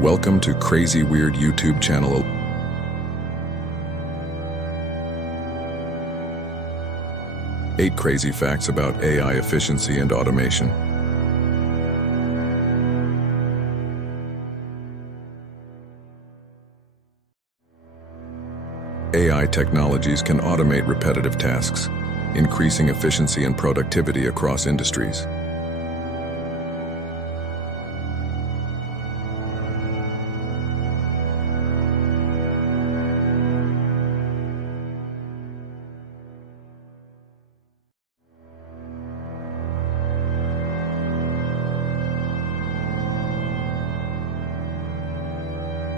Welcome to Crazy Weird YouTube channel. Eight crazy facts about AI efficiency and automation. AI technologies can automate repetitive tasks, increasing efficiency and productivity across industries.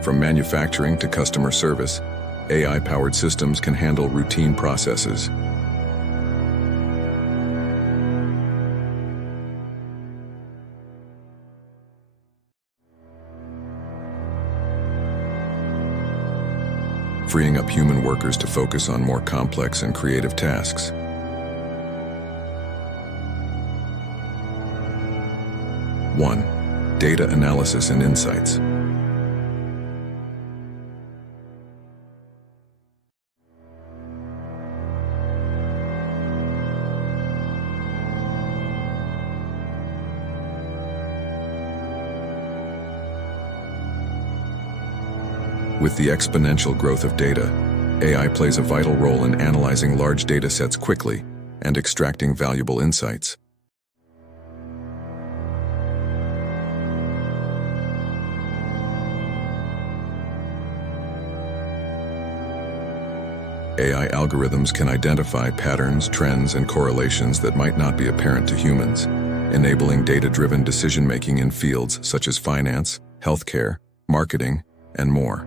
From manufacturing to customer service, AI-powered systems can handle routine processes. Freeing up human workers to focus on more complex and creative tasks. One, data analysis and insights. With the exponential growth of data, AI plays a vital role in analyzing large datasets quickly and extracting valuable insights. AI algorithms can identify patterns, trends, and correlations that might not be apparent to humans, enabling data-driven decision-making in fields such as finance, healthcare, marketing, and more.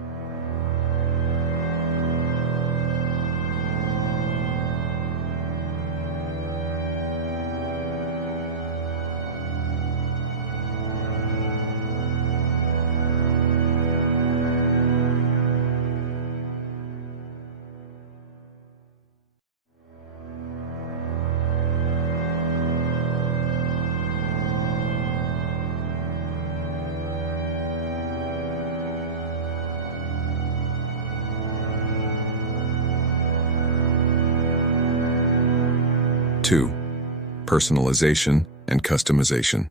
Two, personalization and customization.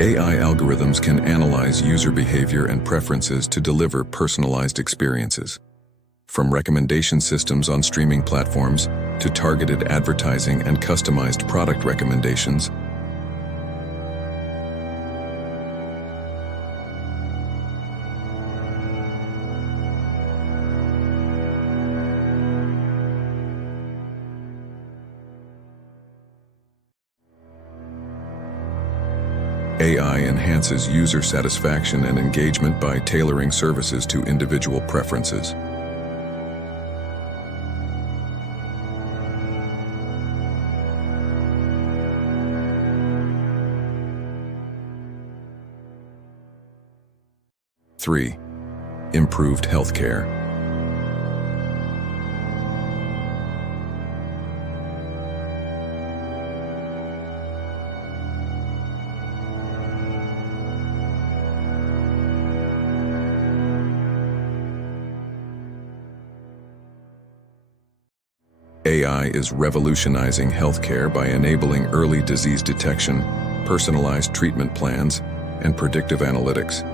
AI algorithms can analyze user behavior and preferences to deliver personalized experiences. From recommendation systems on streaming platforms to targeted advertising and customized product recommendations, AI enhances user satisfaction and engagement by tailoring services to individual preferences. Three, improved healthcare. AI is revolutionizing healthcare by enabling early disease detection, personalized treatment plans, and predictive analytics.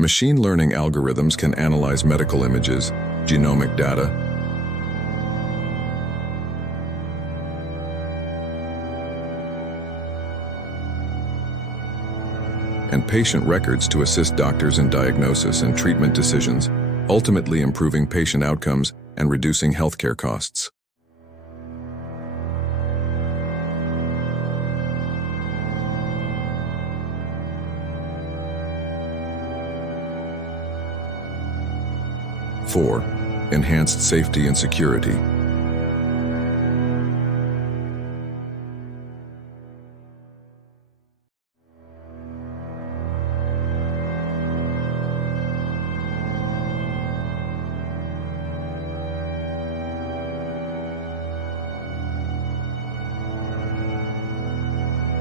Machine learning algorithms can analyze medical images, genomic data, and patient records to assist doctors in diagnosis and treatment decisions, ultimately improving patient outcomes and reducing healthcare costs. Four, enhanced safety and security.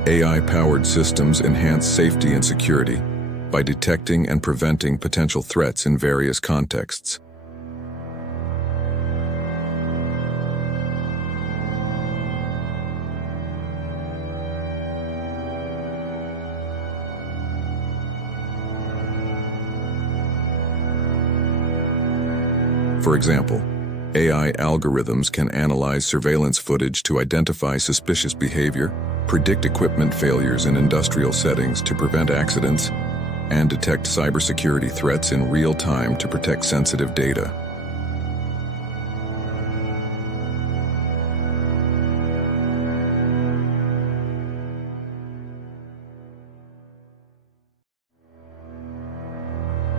AI-powered systems enhance safety and security by detecting and preventing potential threats in various contexts. For example, AI algorithms can analyze surveillance footage to identify suspicious behavior, predict equipment failures in industrial settings to prevent accidents, and detect cybersecurity threats in real time to protect sensitive data.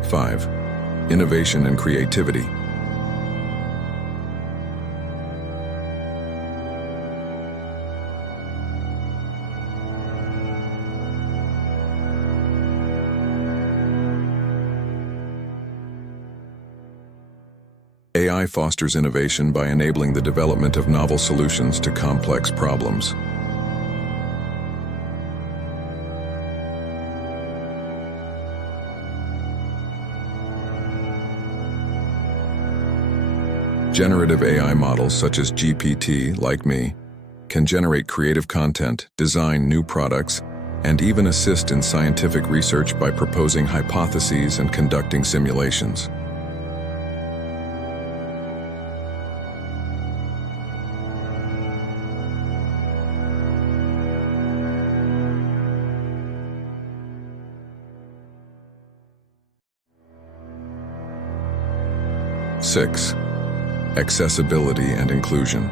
Five, innovation and creativity. AI fosters innovation by enabling the development of novel solutions to complex problems. Generative AI models such as GPT, like me, can generate creative content, design new products, and even assist in scientific research by proposing hypotheses and conducting simulations. Six, accessibility and inclusion.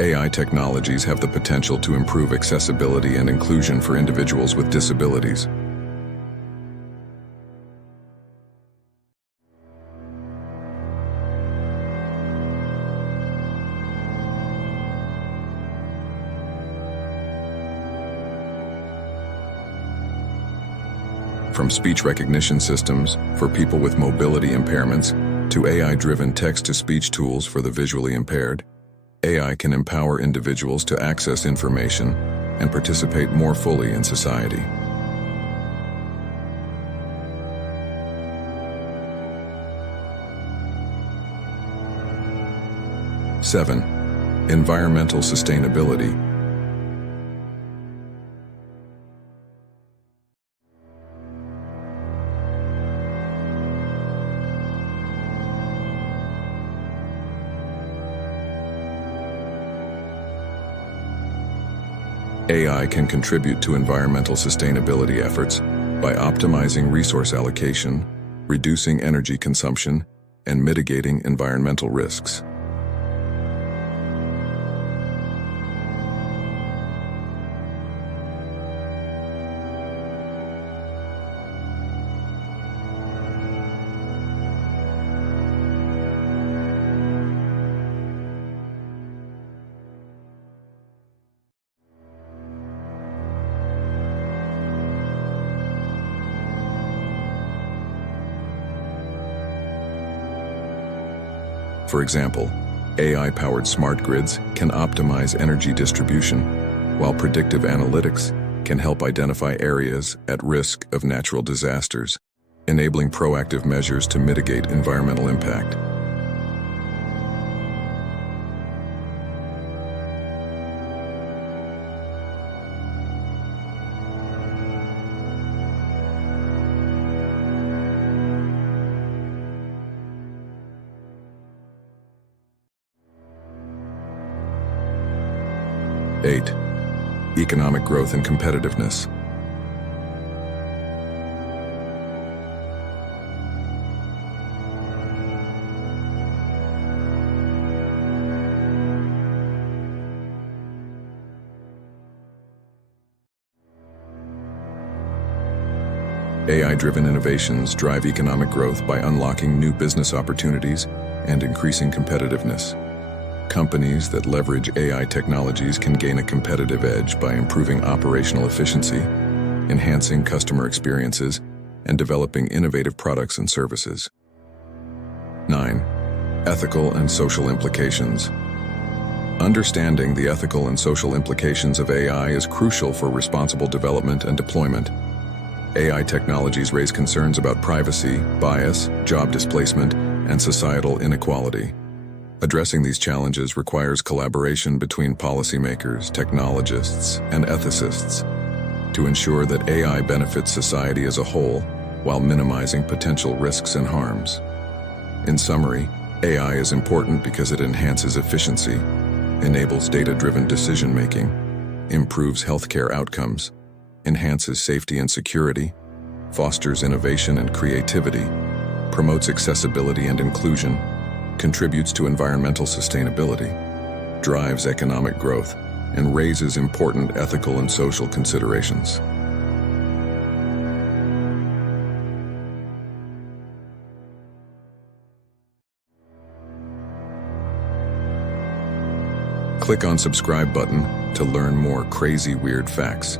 AI technologies have the potential to improve accessibility and inclusion for individuals with disabilities. From speech recognition systems for people with mobility impairments to AI-driven text-to-speech tools for the visually impaired, AI can empower individuals to access information and participate more fully in society. Seven, environmental sustainability. AI can contribute to environmental sustainability efforts by optimizing resource allocation, reducing energy consumption, and mitigating environmental risks. For example, AI-powered smart grids can optimize energy distribution, while predictive analytics can help identify areas at risk of natural disasters, enabling proactive measures to mitigate environmental impact. Eight, economic growth and competitiveness. AI-driven innovations drive economic growth by unlocking new business opportunities and increasing competitiveness. Companies that leverage AI technologies can gain a competitive edge by improving operational efficiency, enhancing customer experiences, and developing innovative products and services. 9. Ethical and social implications. Understanding the ethical and social implications of AI is crucial for responsible development and deployment. AI technologies raise concerns about privacy, bias, job displacement, and societal inequality. Addressing these challenges requires collaboration between policymakers, technologists, and ethicists to ensure that AI benefits society as a whole while minimizing potential risks and harms. In summary, AI is important because it enhances efficiency, enables data-driven decision-making, improves healthcare outcomes, enhances safety and security, fosters innovation and creativity, promotes accessibility and inclusion, contributes to environmental sustainability, drives economic growth, and raises important ethical and social considerations. Click on subscribe button to learn more crazy weird facts.